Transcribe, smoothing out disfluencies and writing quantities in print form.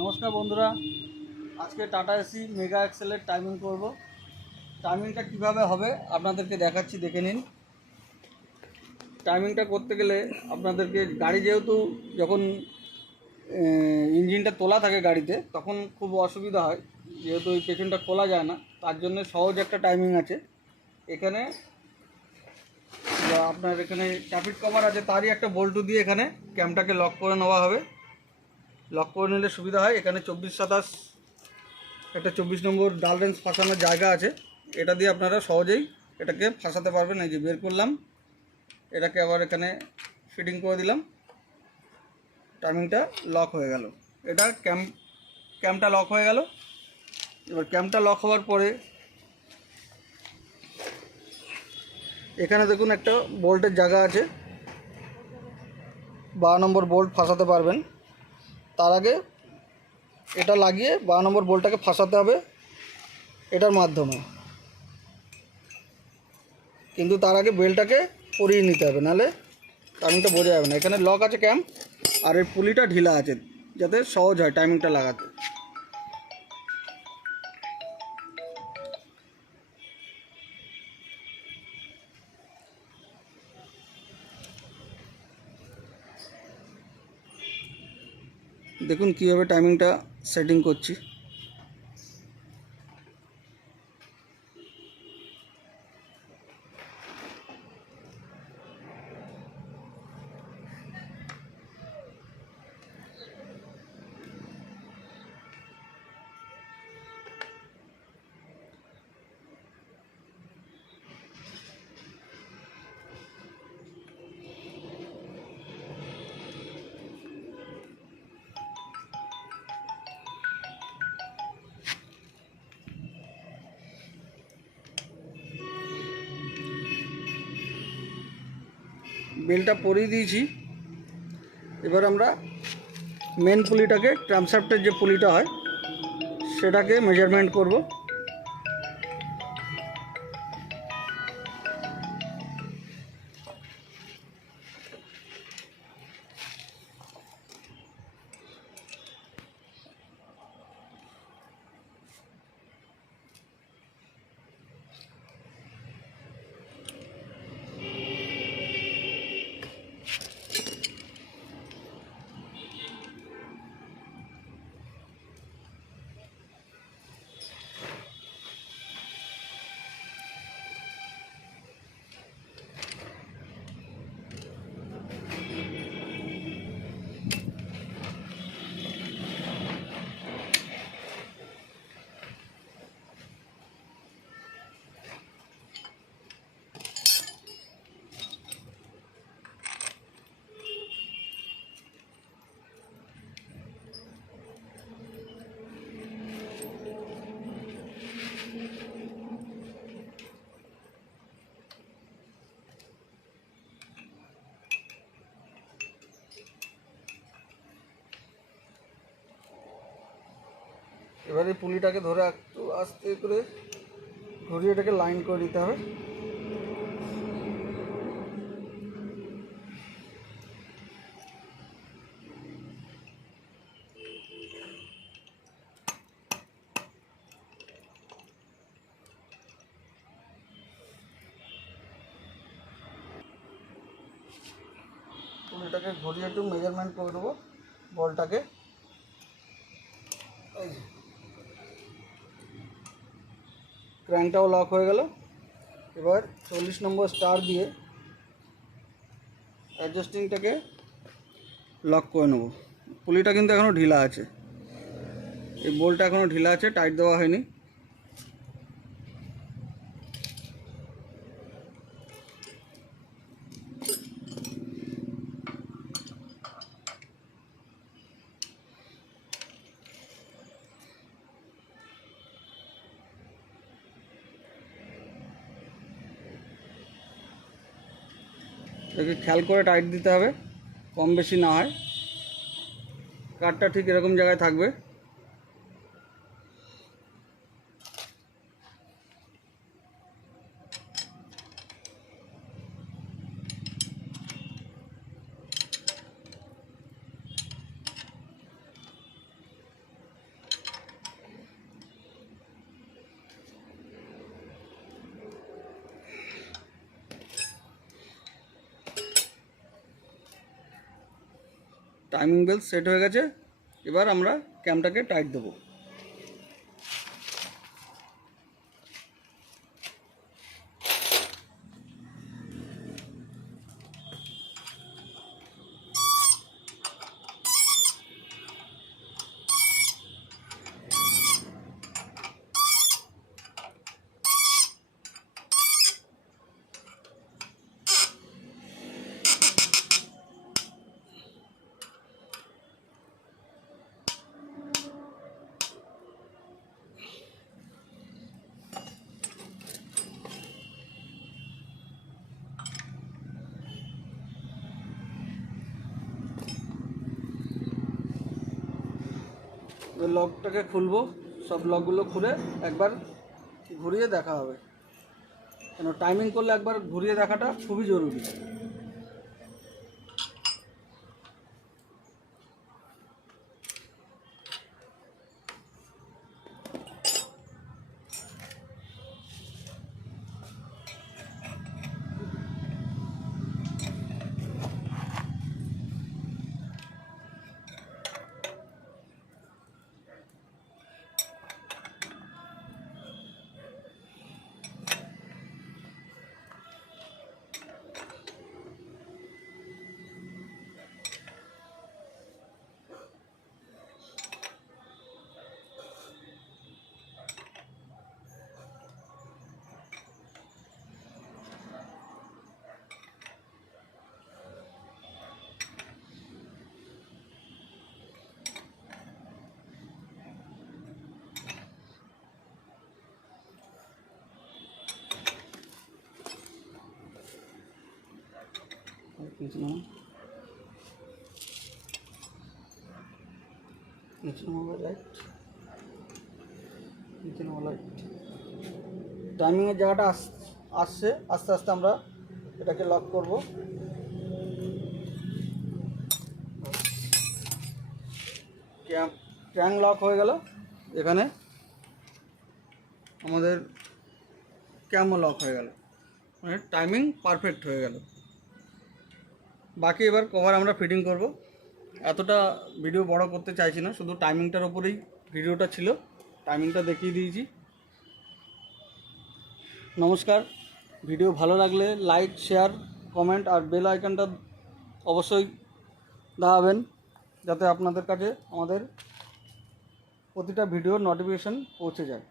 নমস্কার বন্ধুরা, আজকে টাটা এসি মেগা এক্সেলের টাইমিং করব। টাইমিংটা কিভাবে হবে আপনাদেরকে দেখাচ্ছি, দেখে নিন। টাইমিংটা করতে গেলে আপনাদেরকে গাড়ি যেহেতু যখন ইঞ্জিনটা তোলা থাকে গাড়িতে, তখন খুব অসুবিধা হয়, যেহেতু ওই পেছনটা খোলা যায় না। তার জন্য সহজ একটা টাইমিং আছে এখানে। আপনার এখানে ট্রাফিক কভার আছে, তারই একটা বল্টু দিয়ে এখানে ক্যামটাকে লক করে নেওয়া হবে। লক করে নিলে সুবিধা হয়। এখানে 24-27 একটা 24 নম্বর ডাল রেঞ্জ ফাঁসানোর জায়গা আছে, এটা দিয়ে আপনারা সহজেই এটাকে ফাঁসাতে পারবেন। এই যে বের করলাম, এটাকে আবার এখানে ফিটিং করে দিলাম, টাইমিংটা লক হয়ে গেল। এটা ক্যামটা লক হয়ে গেল। এবার ক্যামটা লক হওয়ার পরে এখানে দেখুন একটা বোল্টের জায়গা আছে, 12 নম্বর বোল্ট ফাঁসাতে পারবেন। তার আগে এটা লাগিয়ে 12 নম্বর বোল্টটাকে ফাঁসাতে হবে এটার মাধ্যমে, কিন্তু তার আগে বেল্টটাকে পরিয়ে নিতে হবে, নাহলে টাইমিংটা বোঝা যাবে না। এখানে লক আছে ক্যাম, আর এই পুলিটা ঢিলা আছে, যাতে সহজ হয় টাইমিংটা লাগাতে। দেখুন কীভাবে টাইমিংটা সেটিং করছি। বেলটা পরিয়ে দিয়েছি। এবার আমরা মেন পুলিটাকে, ক্র্যাঙ্কশ্যাফটের যে পুলিটা হয় সেটাকে মেজারমেন্ট করব। এবারে পুলিটাকে ধরে একটু আস্তে করে ঘুরিয়ে এটাকে লাইন করে নিতে হবে। পুলিটাকে ঘুরিয়ে একটু মেজারমেন্ট করে দেবো বলটাকে। ক্র্যাঙ্কটাও লক হয়ে গেল। এবার 40 নম্বর স্টার দিয়ে অ্যাডজাস্টিংটাকে লক করে নেব। পুলিটা কিন্তু এখনও ঢিলা আছে, এই বোল্টটা এখনও ঢিলা আছে, টাইট দেওয়া হয়নি। এটাকে খেয়াল করে টাইট দিতে হবে, কম বেশি না হয়। কাঠটা ঠিক এরকম জায়গায় থাকবে। টাইমিং বেল সেট হয়ে গেছে। এবার আমরা ক্যামটাকে টাইট দেবো। লকটাকে খুলবো, সব লকগুলো খুলে একবার ঘুরিয়ে দেখা হবে, কেন টাইমিং করলে একবার ঘুরিয়ে দেখাটা খুবই জরুরি। টাইমিংয়ের জায়গাটা আসছে, আস্তে আস্তে আমরা এটাকে লক করব। ক্র্যাঙ্ক লক হয়ে গেল, এখানে আমাদের ক্যামও লক হয়ে গেল, মানে টাইমিং পারফেক্ট হয়ে গেল। বাকি এবার কভার আমরা ফিটিং করব। এতটা ভিডিও বড় করতে চাইছি না, শুধু টাইমিংটার ওপরেই ভিডিওটা ছিল, টাইমিংটা দেখিয়ে দিয়েছি। নমস্কার। ভিডিও ভালো লাগলে লাইক, শেয়ার, কমেন্ট আর বেল আইকনটা অবশ্যই দাবাবেন, যাতে আপনাদের কাছে আমাদের প্রতিটা ভিডিওর নোটিফিকেশান পৌঁছে যায়।